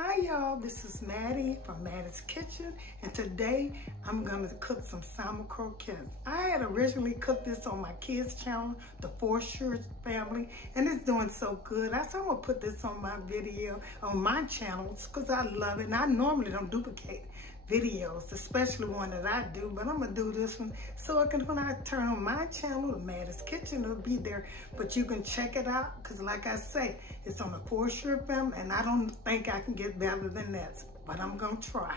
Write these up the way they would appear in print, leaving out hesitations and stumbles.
Hi y'all, this is Mattie from Mattie's Kitchen, and today I'm going to cook some salmon croquettes. I had originally cooked this on my kids' channel, the Four Shirts family, and it's doing so good. I said I'm going to put this on my video, on my channels, because I love it, and I normally don't duplicate videos, especially one that I do, but I'm gonna do this one so I can, when I turn on my channel, the Mattie's Kitchen, it'll be there. But you can check it out, because like I say, it's on the Four Shirts family, and I don't think I can get better than that, but I'm gonna try.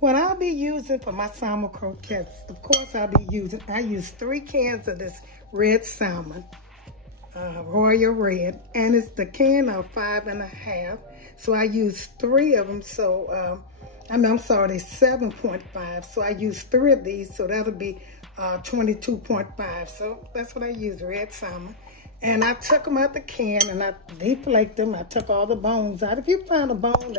What I'll be using for my salmon croquettes, of course I use 3 cans of this red salmon, Royal Red, and it's the can of 5.5. So I use 3 of them. So I'm sorry, they're 7.5. So I use 3 of these. So that'll be 22.5. So that's what I use, red salmon. And I took them out the can and I deflaked them. I took all the bones out. If you find a bone,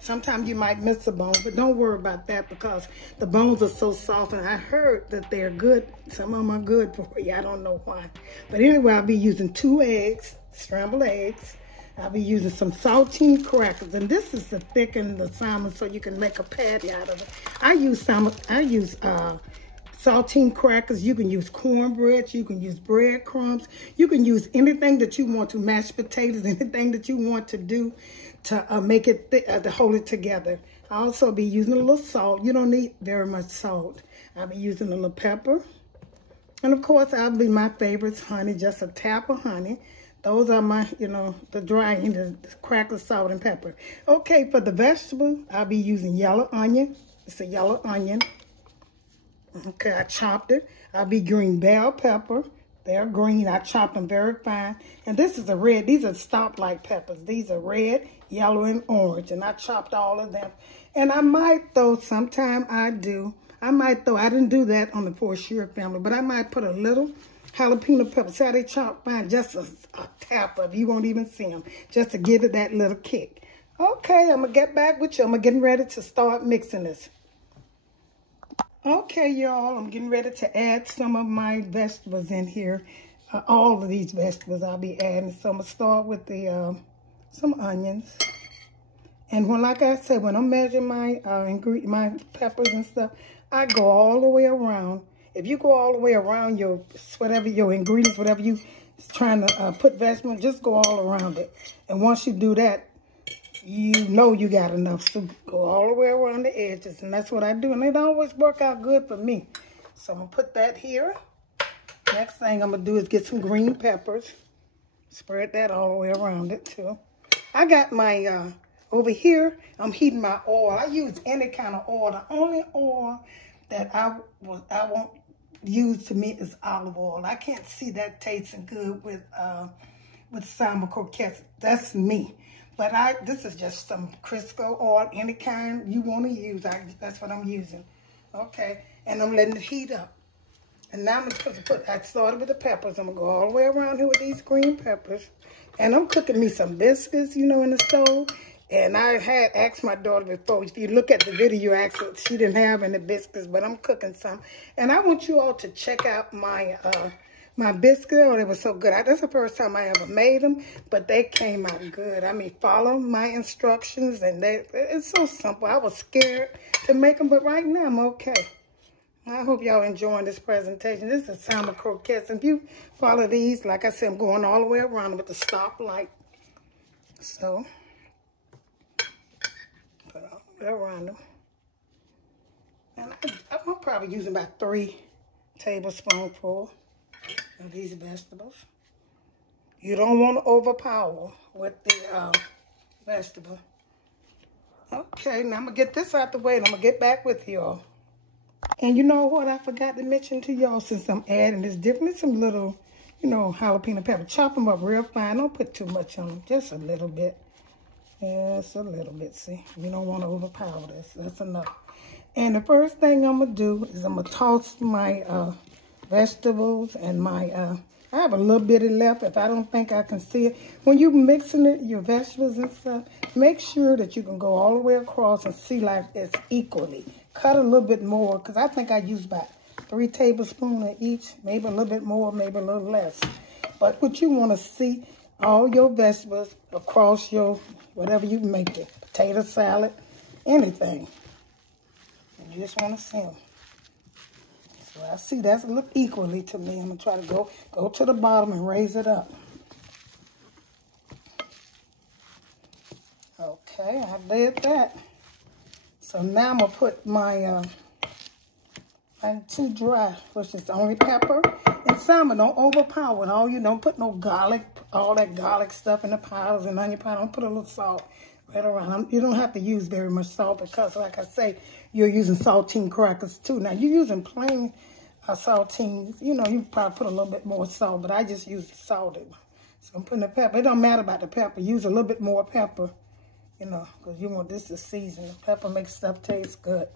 sometimes you might miss a bone, but don't worry about that because the bones are so soft. And I heard that they're good. Some of them are good for you. I don't know why. But anyway, I'll be using 2 eggs, scrambled eggs. I'll be using some saltine crackers, and this is to thicken the salmon so you can make a patty out of it. I use saltine crackers. You can use cornbread, you can use breadcrumbs, you can use anything that you want to, mashed potatoes, anything that you want to do to make it to hold it together. I'll also be using a little salt. You don't need very much salt. I'll be using a little pepper, and of course, my favorites, honey, just a tap of honey. Those are my, the dry, the cracker, salt, and pepper. Okay, for the vegetable, I'll be using yellow onion. It's a yellow onion. Okay, I chopped it. I'll be green bell pepper. They're green. I chopped them very fine. And this is a red. These are stoplight peppers. These are red, yellow, and orange. And I chopped all of them. And I might, though, sometime I didn't do that on the Four Shirts family, but I might put a little jalapeno peppers. See how they chop fine? Just a tap of, you won't even see them, just to give it that little kick. Okay, I'm gonna get back with you. I'm getting ready to start mixing this. Okay, y'all, I'm getting ready to add some of my vegetables in here. All of these vegetables I'll be adding. So I'm gonna start with the some onions. And like I said, when I'm measuring my my peppers and stuff, I go all the way around. If you go all the way around your ingredients, whatever you trying to put vegetables, just go all around it. And once you do that, you know you got enough. So go all the way around the edges, and that's what I do. And it always work out good for me. So I'm gonna put that here. Next thing I'm gonna do is get some green peppers. Spread that all the way around it too. I got my over here. I'm heating my oil. I use any kind of oil. The only oil that I won't use to me is olive oil. I can't see that tasting good with salmon croquettes. That's me. But this is just some Crisco oil, any kind you want to use. That's what I'm using. Okay, and I'm letting it heat up. And now I'm going to I started with the peppers. I'm going to go all the way around here with these green peppers. And I'm cooking me some biscuits, in the stove. And I had asked my daughter before, if you look at the video, she didn't have any biscuits, but I'm cooking some. And I want you all to check out my my biscuit. Oh, they were so good. That's the first time I ever made them, but they came out good. I mean, follow my instructions, and it's so simple. I was scared to make them, but right now I'm okay. I hope y'all enjoying this presentation. This is salmon croquettes. And if you follow these, like I said, I'm going all the way around with the stoplight. So put all the way around them. And I'm probably using about 3 tablespoonfuls of these vegetables. You don't want to overpower with the vegetable. Okay, now I'm going to get this out the way and I'm going to get back with y'all. And you know what I forgot to mention to y'all, since I'm adding this different, some little, jalapeno pepper. Chop them up real fine. Don't put too much on them. Just a little bit. Just a little bit, see. You don't want to overpower this. That's enough. And the first thing I'm going to do is I'm going to toss my vegetables and my, I have a little bit left if I don't think I can see it. When you're mixing it, your vegetables and stuff, make sure that you can go all the way across and see like it's equally. Cut a little bit more, because I think I used about 3 tablespoons of each, maybe a little bit more, maybe a little less. But what you want to see, all your vegetables across your whatever you make it. Potato salad, anything. And you just want to simmer. So I see that's look equally to me. I'm going to try to go to the bottom and raise it up. Okay, I did that. So now I'm going to put my too dry, which is only pepper and salmon. Don't overpower it. All you don't put no garlic, all that garlic stuff in the powders and onion powder. Don't put a little salt right around. You don't have to use very much salt because, like I say, you're using saltine crackers too. Now you're using plain saltines. You know, you probably put a little bit more salt, but I just use the salted. So I'm putting the pepper. It don't matter about the pepper. Use a little bit more pepper, you know, because you want this to season. The pepper makes stuff taste good.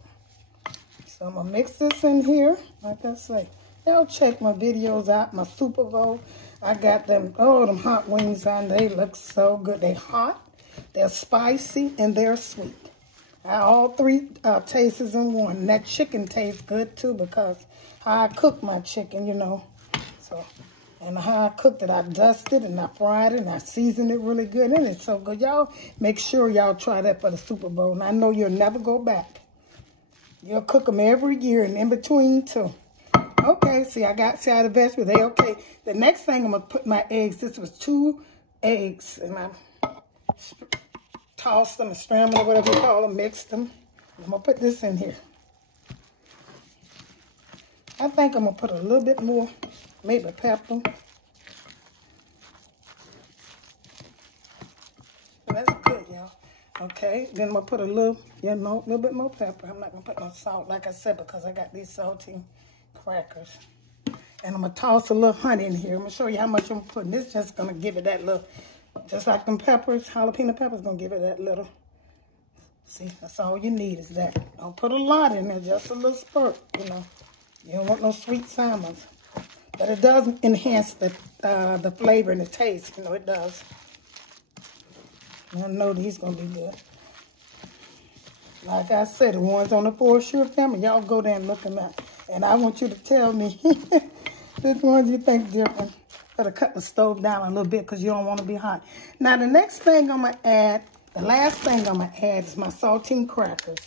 So I'm going to mix this in here. Like I say, y'all check my videos out, my Super Bowl. I got them, them hot wings on. They look so good. They're hot, they're spicy, and they're sweet. All three tastes in one. And that chicken tastes good too because how I cook my chicken, you know. So, and how I cooked it, I dusted and I fried it and I seasoned it really good. And it's so good. Y'all make sure y'all try that for the Super Bowl. And I know you'll never go back. You'll cook them every year and in between too. Okay, see how the vegetables, they okay. The next thing I'm going to put my eggs. This was 2 eggs. And I tossed them and scrambled or whatever you call them, mixed them. I'm going to put this in here. I think I'm going to put a little bit more, maybe pepper. So that's good, y'all. Okay, then I'm going to put a little bit more pepper. I'm not going to put no salt, like I said, because I got these saltine crackers. And I'm going to toss a little honey in here. I'm going to show you how much I'm putting. This is just going to give it that little, just like them peppers, jalapeno peppers going to give it that little. See, that's all you need is that. Don't put a lot in there, just a little spurt, you know. You don't want no sweet salmons. But it does enhance the flavor and the taste, you know, it does. I know these going to be good. Like I said, the ones on the For Sure family, y'all go there and look them up. And I want you to tell me which ones you think different. Better cut the stove down a little bit because you don't want to be hot. Now, the next thing I'm going to add, the last thing I'm going to add is my saltine crackers.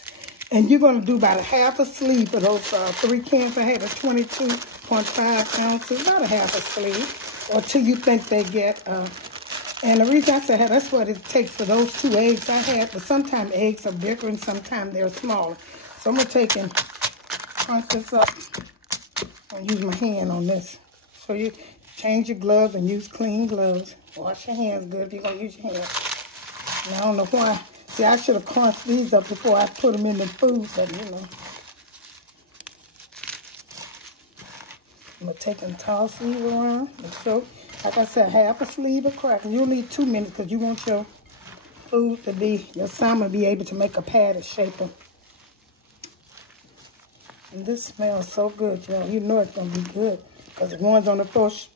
And you're going to do about a half a sleeve of those 3 cans. I had a 22.5 ounces, about a half a sleeve, or till you think they get. And the reason I said that's what it takes for those 2 eggs I had. But sometimes eggs are bigger and sometimes they're smaller. So I'm going to take and crunch this up and use my hand on this. So you change your gloves and use clean gloves. Wash your hands good if you're going to use your hands. And I don't know why. See, I should have crunched these up before I put them in the food, but you know. I'm going to take and toss these around. So, like I said, half a sleeve of crackers. You'll need 2 minutes because you want your food to be, your salmon be able to make a patty shape. And this smells so good, y'all. You know it's going to be good because the ones on the first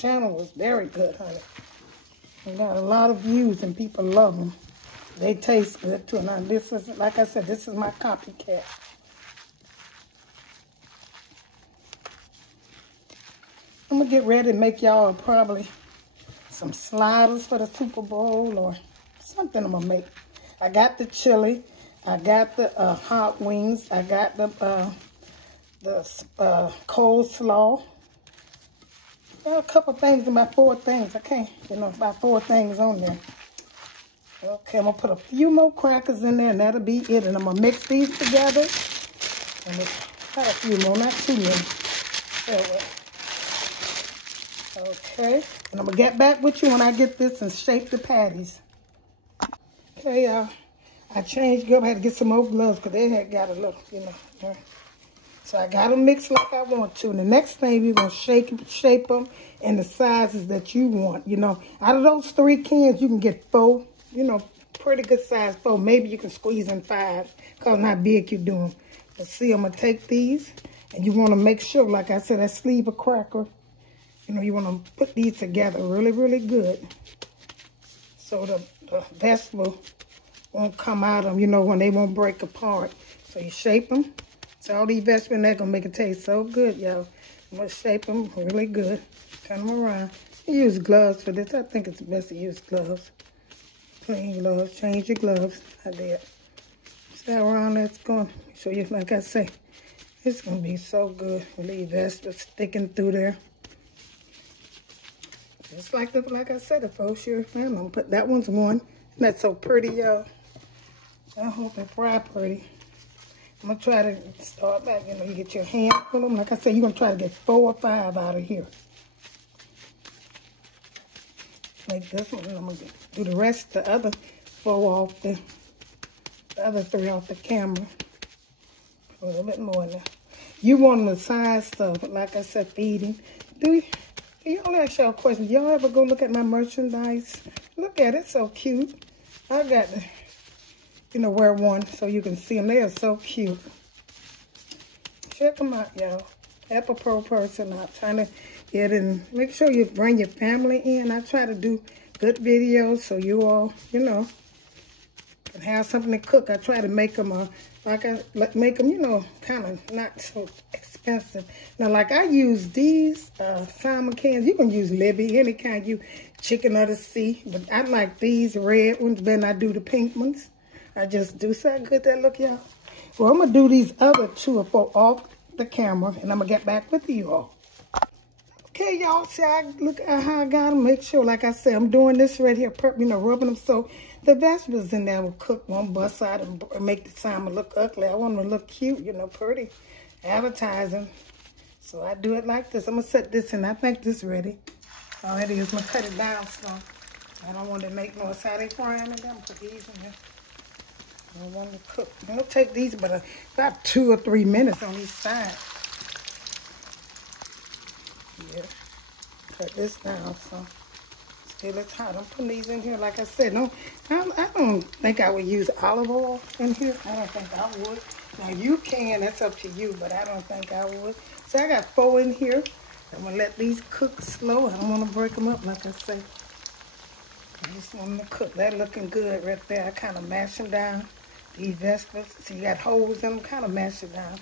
channel was very good, honey. We got a lot of views and people love them. They taste good too. Now this is, like I said, this is my copycat. I'm going to get ready to make y'all probably some sliders for the Super Bowl or something I'm going to make. I got the chili. I got the hot wings. I got the coleslaw. Got a couple things, about 4 things. I can't, you know, about 4 things on there. Okay, I'm going to put a few more crackers in there, and that'll be it. And I'm going to mix these together. And got a few more, not too many. Okay, and I'm going to get back with you when I get this and shape the patties. Okay, I changed gloves. I had to get some more gloves because they had got a little, you know. So I got them mixed like I want to. And the next thing, we're going to shape them in the sizes that you want. You know, out of those 3 cans, you can get 4. You know, pretty good size 4. Maybe you can squeeze in 5 because how big you're doing. But see, I'm going to take these, and you want to make sure, like I said, that sleeve of cracker, you know, you want to put these together really, really good. So the vegetable won't come out of them, you know, when they won't break apart. So you shape them. So all these vegetables, they're going to make it taste so good, y'all. I'm going to shape them really good. Turn them around. You use gloves for this. I think it's best to use gloves. Clean gloves, change your gloves. I did. See how around that's going? Show you, like I say, it's gonna be so good. Leave vegetables sticking through there. Just like I said, the faux sure family. I'm gonna put that one's one. That's so pretty, y'all. I hope it fry pretty. I'm gonna try to start back. You know, you get your hand full of them. Like I said, you're gonna try to get 4 or 5 out of here. Like this one, I'm gonna do the rest, the other 4 off the other 3 off the camera. A little bit more now. You want the side stuff, like I said, feeding. Do y'all ask y'all a question? Y'all ever go look at my merchandise? Look at it, so cute. I got to, you know, wear one so you can see them. They are so cute. Check them out, y'all. Help a pro person out. Trying to get in. Make sure you bring your family in. I try to do good videos so you all, you know, can have something to cook. I try to make them make them, you know, kind of not so expensive. Now, like I use these salmon cans. You can use Libby, any kind you chicken of the sea. But I like these red ones better than I do the pink ones. I just do so good that look, y'all. Well, I'm going to do these other 2 or 4 off the camera, and I'm going to get back with you all. Okay, y'all, see, look at how I got them. Make sure, like I said, I'm doing this right here, you know, rubbing them so the vegetables in there will cook, won't bust out and make the salmon look ugly. I want them to look cute, you know, pretty, advertising. So I do it like this. I'm going to set this in. I think this is ready. All it is, I'm going to cut it down some. I don't want to make no Saturday frying in there. I'm going to put these in there. I don't want to cook. I'm going to take these about 2 or 3 minutes on each side. Yeah. Cut this down some. Still it's hot. I'm putting these in here. Like I said, no, I don't think I would use olive oil in here. I don't think I would. Now you can, that's up to you, but I don't think I would. So I got 4 in here. I'm going to let these cook slow. I don't want to break them up, like I say. I just want them to cook. They're looking good right there. I kind of mash them down. These vegetables, see you got holes in them, kind of mash it down.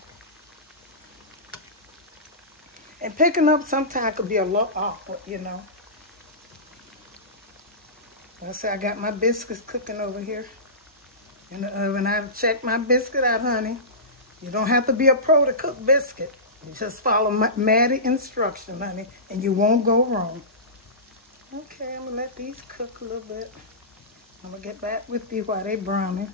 And picking up sometimes could be a little awkward, you know. Like I said, I got my biscuits cooking over here in the oven. I've checked my biscuit out, honey. You don't have to be a pro to cook biscuit. You just follow Mattie instruction, honey, and you won't go wrong. Okay, I'm going to let these cook a little bit. I'm going to get back with you while they browning.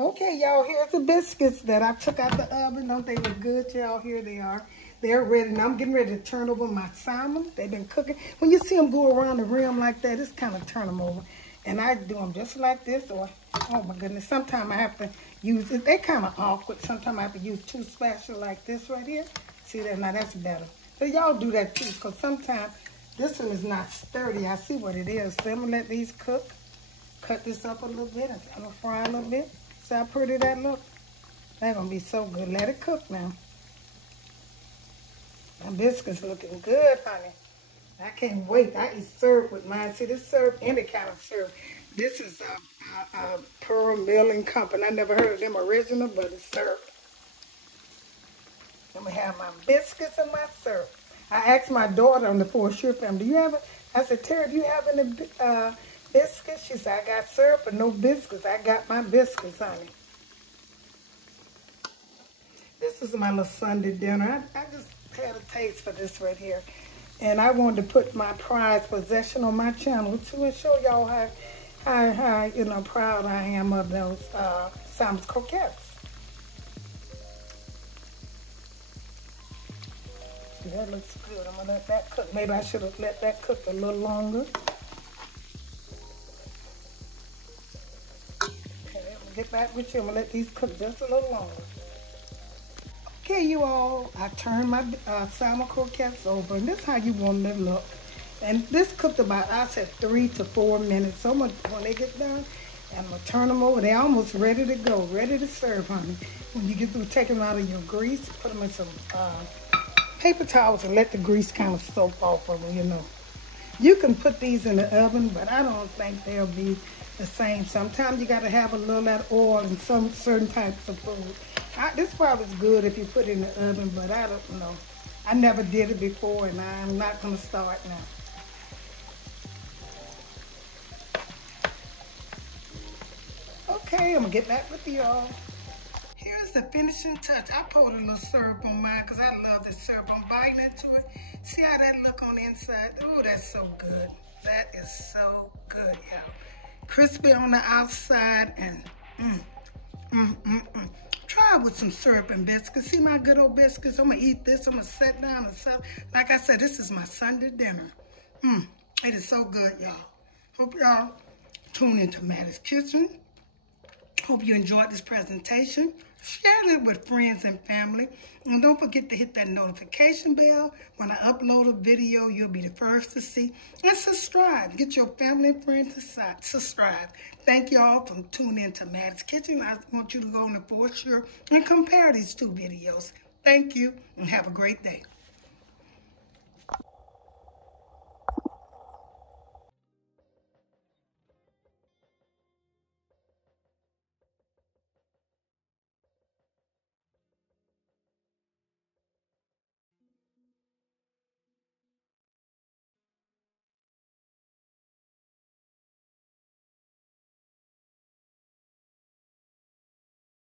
Okay, y'all, here's the biscuits that I took out the oven. Don't they look good, y'all? Here they are. They're ready. Now I'm getting ready to turn over my salmon. They've been cooking. When you see them go around the rim like that, it's kind of turn them over. And I do them just like this, or, oh my goodness, sometimes I have to use it. They're kind of awkward. Sometimes I have to use 2 spatulas like this right here. See that? Now that's better. So y'all do that too, because sometimes this one is not sturdy. I see what it is. So I'm going to let these cook. Cut this up a little bit. I'm going to fry a little bit. See how pretty that look? That's going to be so good. Let it cook now. My biscuits looking good, honey. I can't wait. I eat syrup with mine. See, this syrup, any kind of syrup. This is a Pearl Milling Company. I never heard of them original, but it's syrup. I'm going to have my biscuits and my syrup. I asked my daughter on the Fort Sure family, do you have it? I said, Terry, do you have any biscuits? She said, I got syrup but no biscuits. I got my biscuits, honey. This is my little Sunday dinner. I just had a taste for this right here. And I wanted to put my prized possession on my channel too and show y'all how you know, proud I am of those Salmon Croquettes. That looks good. I'm going to let that cook. Maybe I should have let that cook a little longer. Okay, I'm going to get back with you. I'm going to let these cook just a little longer. Okay, you all, I turned my salmon croquettes over, and this is how you want them to look. And this cooked about, I said, 3 to 4 minutes. So when they get done, I'm going to turn them over. They're almost ready to go, ready to serve, honey. When you get through taking them out of your grease, put them in some paper towels and let the grease kind of soak off of them, you know. You can put these in the oven, but I don't think they'll be the same. Sometimes you got to have a little of that oil in some certain types of food. This probably is good if you put it in the oven, but I don't know. I never did it before, and I'm not going to start now. Okay, I'm gonna get back with y'all. Here's the finishing touch. I poured a little syrup on mine because I love this syrup. I'm biting into it. See how that look on the inside? Oh, that's so good. That is so good, y'all. Crispy on the outside and Try it with some syrup and biscuits. See my good old biscuits? I'm gonna eat this. I'm gonna sit down and stuff. Like I said, this is my Sunday dinner. It is so good, y'all. Hope y'all tune into Mattie's Kitchen. Hope you enjoyed this presentation. Share it with friends and family. And don't forget to hit that notification bell. When I upload a video, you'll be the first to see. And subscribe. Get your family and friends to subscribe. Thank y'all for tuning into Mattie's Kitchen. I want you to go in the force and compare these two videos. Thank you and have a great day.